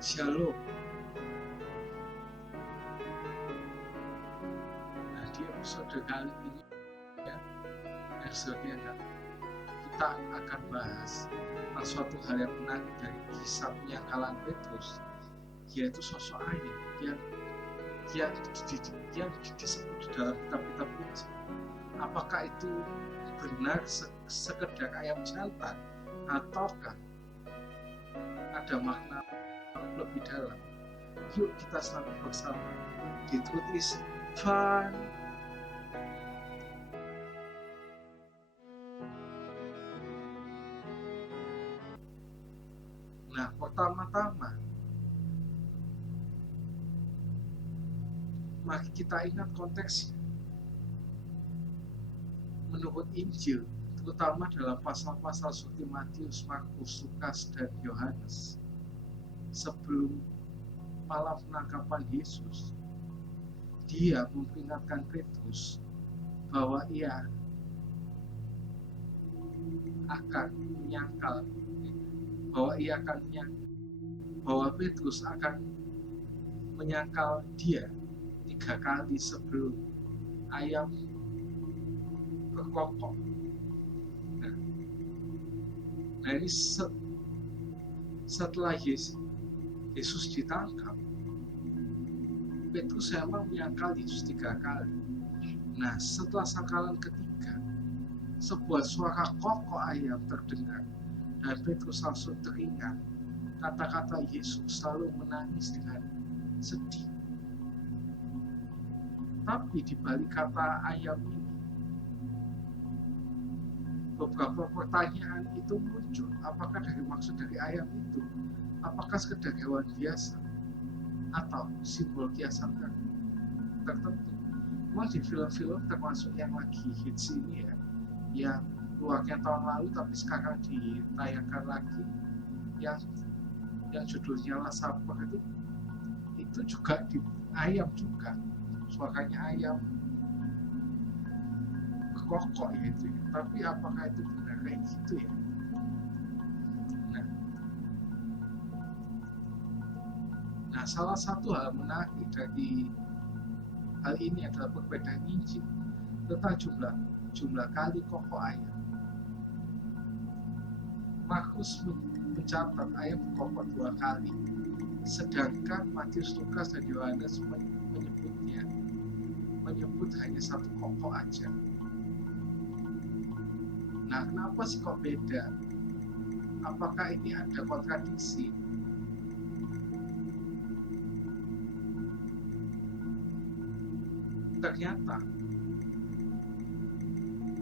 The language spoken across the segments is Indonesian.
Shalom. Nah, di episode kali ini kita akan bahas tentang suatu hal yang menarik dari kisah penyangkalan Petrus, yaitu sosok ayam yang disebut di dalam kitab-kitab Injil. Apakah itu benar sekedar ayam jantan ataukah ada makna lebih dalam? Yuk kita selalu bersama di Truth is Fun. Nah, pertama-tama mari kita ingat konteksnya. Menurut Injil, terutama dalam pasal-pasal seperti Matius, Markus, Lukas, dan Yohanes, sebelum malam penangkapan Yesus, dia memperingatkan Petrus bahwa ia akan menyangkal, bahwa Petrus akan menyangkal dia 3 kali sebelum ayam berkokok. Nah ini setelah Yesus ditangkap, Petrus memang menyangkal Yesus 3 kali. Nah, setelah sangkalan ketiga, sebuah suara kokok ayam terdengar, dan Petrus langsung teringat kata-kata Yesus selalu menangis dengan sedih. Tapi di balik kata ayam ini, beberapa pertanyaan itu muncul. Apakah maksud dari ayam itu? Apakah sekedar hewan biasa? Atau simbol kiasan tertentu? Memang di film-film termasuk yang lagi hits ini yang keluarnya tahun lalu tapi sekarang ditayangkan lagi, yang judulnya Last Supper itu juga di ayam juga, suaranya ayam kokok gitu ya. Tapi apakah itu benar kayak gitu ya? Nah, salah satu hal menarik dari hal ini adalah perbedaan Injil tentang jumlah kali kokok ayam. Markus mencatat ayam berkokok 2 kali, sedangkan Matius, Lukas, dan Yohanes menyebut hanya 1 kokok aja. Nah, kenapa sih kok beda? Apakah ini ada kontradiksi? Ternyata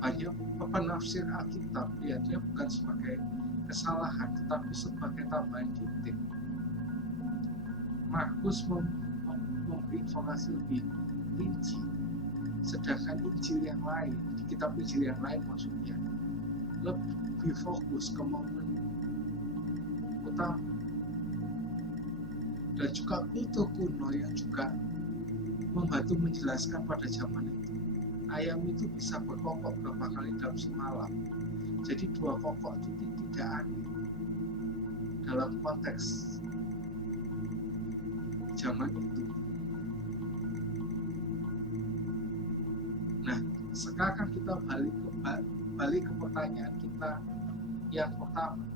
banyak penafsir Alkitab lihatnya bukan sebagai kesalahan, tetapi sebagai tambahan detail. Markus memberi informasi lebih rinci, sedangkan Injil yang lain, di kitab Injil yang lain maksudnya, lebih fokus ke momen utama dan juga kultur kuno yang juga membantu menjelaskan pada zaman itu. Ayam itu bisa berkokok berapa kali dalam semalam. Jadi 2 kokok itu tidak aneh dalam konteks zaman itu. Nah, sekarang kita balik ke pertanyaan kita yang pertama.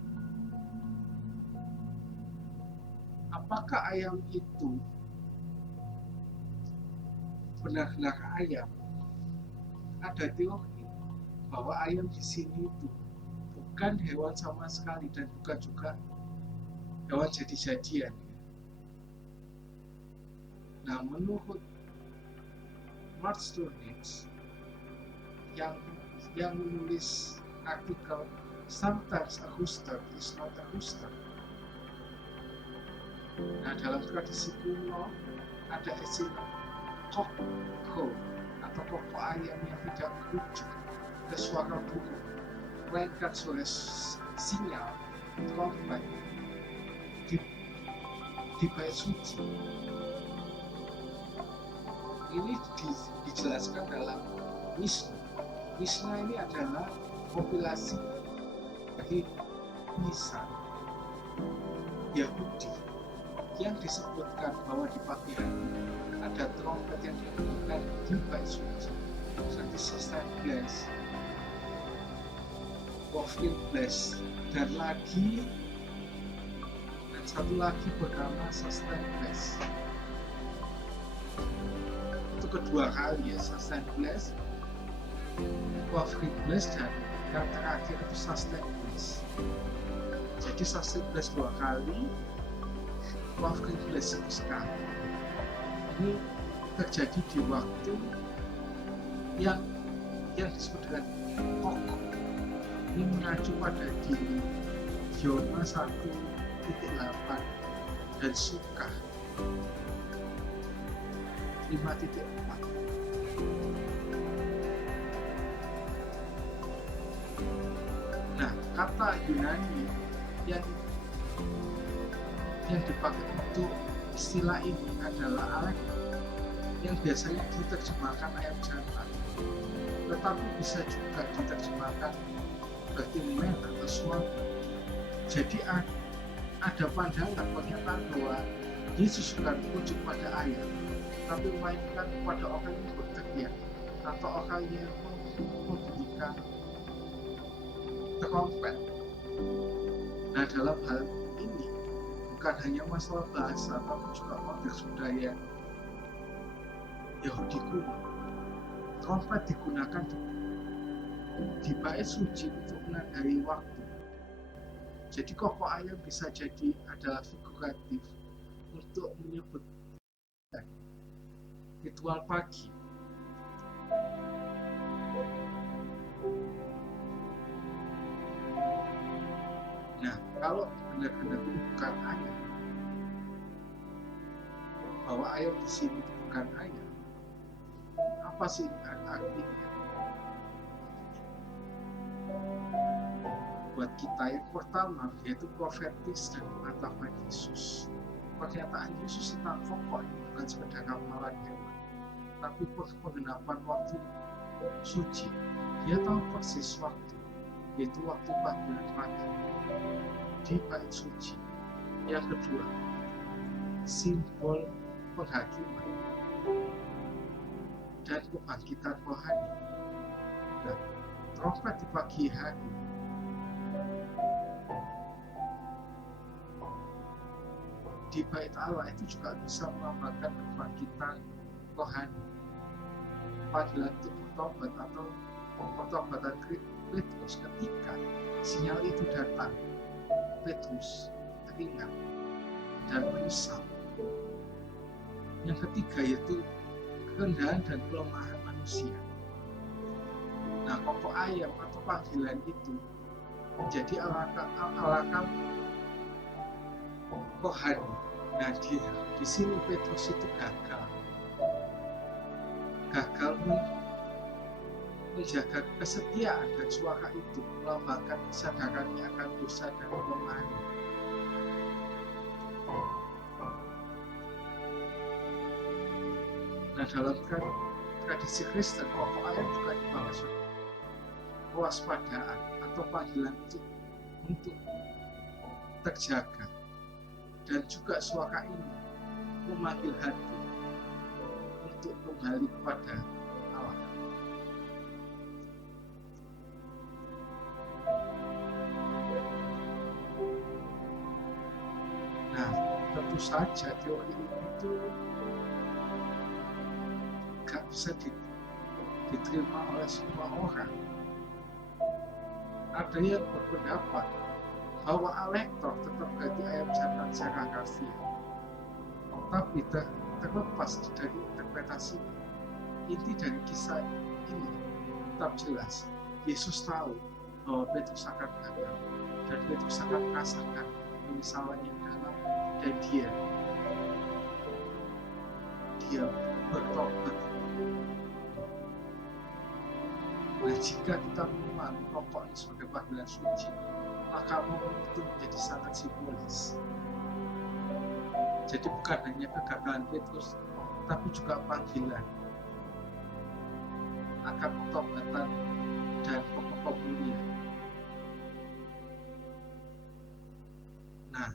Apakah ayam itu benar-benar ayam? Ada teori bahwa ayam di sini itu bukan hewan sama sekali dan bukan juga hewan jadi-jadian. Nah, menurut Mark Stronitz yang menulis artikel Sometimes a Rooster is not a Rooster. Nah, dalam tradisi kuno ada istilah cock-crow atau kokok ayam yang tidak merujuk ke suara burung, melainkan suara sinyal trompet di bait suci. Ini dijelaskan dalam Mishnah. Mishnah ini adalah kompilasi dari lisan Yahudi yang disebutkan bahwa di pagi hari ada trompet yang dibunyikan di bait suci, seperti sustain bless, Wafil bless, dan satu lagi bernama sustain bless. Itu kedua kali ya, sustain bless, Wafil bless, dan yang terakhir itu sustain bless. Jadi sustain bless dua kali, Wafil bless itu sekali. Ini terjadi di waktu yang disebut dengan kokoh. Ini mengacu pada diri Yona 1:8 dan Suka 5:4. Nah, kata Yunani yang dipakai untuk istilah ini adalah alek, yang biasanya diterjemahkan ayam jantan, tetapi bisa juga diterjemahkan berarti men atau suami. Jadi ada pandangan pernyataan bahwa Yesus bukan merujuk pada ayam, tapi melainkan pada orang yang berteriak atau orang yang membunyikan trompet. Nah, dalam hal ini bukan hanya masalah bahasa, tapi juga konteks budaya Yahudi kuno. Trompet digunakan di bait suci untuk menandai waktu. Jadi kokok ayam bisa jadi adalah figuratif untuk menyebut ritual pagi. Nah, kalau benar-benar bukan ayam, bahwa ayam di sini bukan ayam, apa sih artinya? Buat kita yang pertama, yaitu profetis dan pengetahuan Yesus. Pernyataan Yesus tentang kokok ini bukan sekedar ramalan hewan, tapi penggenapan waktu suci. Dia tahu persis waktu, yaitu waktu panggilan pagi di bait suci. Yang kedua, simbol penghakiman dan kebangkitan rohani. Dan trompet di pagi hari di bait Allah itu juga bisa melambangkan kebangkitan rohani. Panggilan untuk bertobat atau pertobatan Petrus, ketika sinyal itu datang, Petrus teringat dan menyesal. Yang ketiga yaitu kerendahan dan kelemahan manusia. Nah, kokok ayam atau panggilan itu menjadi alakan rohani. Nah, di sini Petrus itu gagal menjaga kesetiaan, dan suara itu melambangkan kesadarannya akan dosa dan kelemahan. Nah, dalam tradisi Kristen, kokok ayam juga dibahas kewaspadaan atau panggilan untuk terjaga. Dan juga suara ini memanggil hati untuk kembali kepada Allah. Nah, tentu saja teori ini itu gak bisa diterima oleh semua orang. Ada yang berpendapat bahwa alektor tetap berarti ayam jantan secara harfiah. Tapi terlepas dari interpretasi, inti dari kisah ini tetap jelas. Yesus tahu bahwa Petrus akan gagal, dan Petrus akan merasakan penyesalan yang dalam, dan dia bertobat. Nah, jika kita memahami pokok ini sebagai panggilan suci, maka momen itu menjadi sangat simbolis. Jadi bukan hanya kegagalan Petrus, tapi juga panggilan akan pertobatan dan pokok mulia. Nah,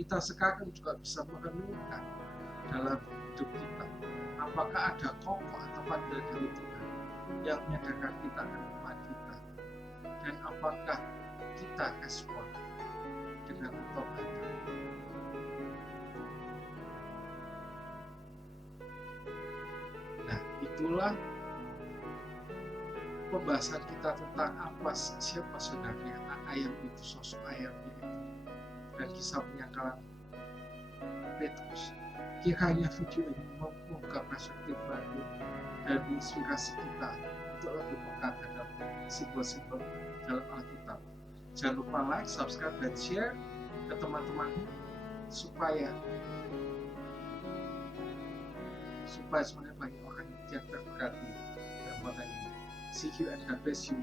kita sekarang juga bisa merenungkan dalam hidup kita. Apakah ada kokoh atau panggilan dari Tuhan yang menyadarkan kita akan kelemahan kita? Dan apakah kita respon dengan pertobatan? Nah, itulah pembahasan kita tentang siapa sebenarnya ayam itu, sosok ayam itu, dan kisah penyangkalan Petrus. Kiranya video ini membuka perspektif baru dan menginspirasi kita untuk lebih peka terhadap simbol-simbol dalam Alkitab. Jangan lupa like, subscribe, dan share ke teman-temanmu supaya sebenarnya banyak orang yang terberkati dalam konten ini. See you and God bless you.